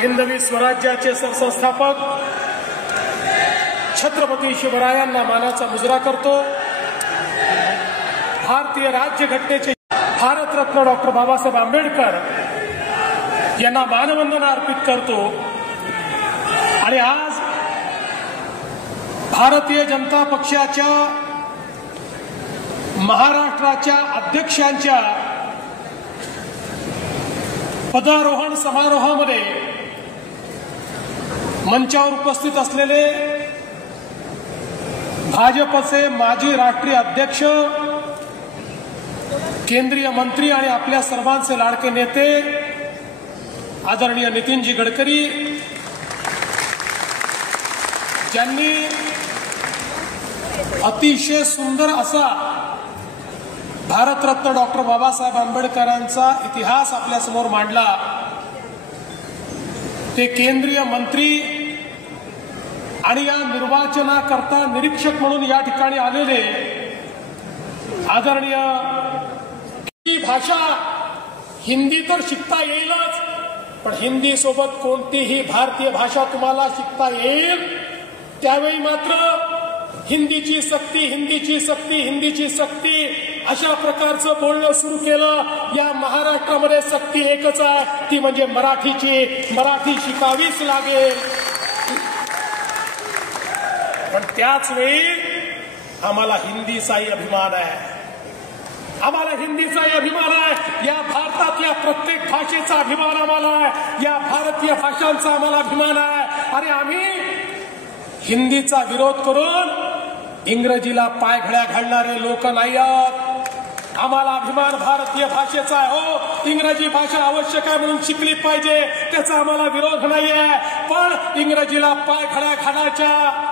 हिंदवी स्वराज्याचे सरसंस्थापक छत्रपती शिवरायांना मानाचा मुजरा करतो। भारतीय राज्यघटनेचे भारतरत्न डॉक्टर बाबासाहेब आंबेडकर यांना मानवंदना अर्पित करतो। आणि आज भारतीय जनता पक्षाच्या महाराष्ट्राच्या अध्यक्षांच्या पदारोहण समारोहामध्ये मंचावर उपस्थित असलेले भाजपचे माजी राष्ट्रीय अध्यक्ष, केंद्रीय मंत्री आणि आपल्या सर्वांचे लाडके नेते आदरणीय नितीनजी गडकरी, ज्यांनी अतिशय सुंदर असा भारतरत्न डॉक्टर बाबासाहेब आंबेडकरांचा इतिहास आपल्यासमोर मांडला, ते केंद्रीय मंत्री आणि या निर्वाचनाकरता निरीक्षक म्हणून या ठिकाणी आलेले आदरणीय भाषा हिंदी तर शिकता येईलच, पण हिंदी सोबत कोणतीही भारतीय भाषा तुम्हाला शिकता येईल, त्यावेळी मात्र हिंदीची सक्ती, हिंदीची सक्ती, हिंदीची सक्ती अशा प्रकारचं बोलणं सुरू केलं। या महाराष्ट्रामध्ये सक्ती एकच आहे, ती म्हणजे मराठीची। मराठी शिकावीच लागेल। पण त्याच वेळी आम्हाला हिंदीचाही अभिमान आहे, आम्हाला हिंदीचाही अभिमान आहे। या भारतातल्या प्रत्येक भाषेचा अभिमान आम्हाला आहे, या भारतीय भाषांचा आम्हाला अभिमान आहे। आणि आम्ही हिंदीचा विरोध करून इंग्रजीला पायघड्या घालणारे लोक नाही आहोत। आम्हाला अभिमान भारतीय भाषेचा आहे। हो, इंग्रजी भाषा आवश्यक आहे म्हणून शिकली पाहिजे, त्याचा आम्हाला विरोध नाही आहे, पण इंग्रजीला पायघड्या घालायच्या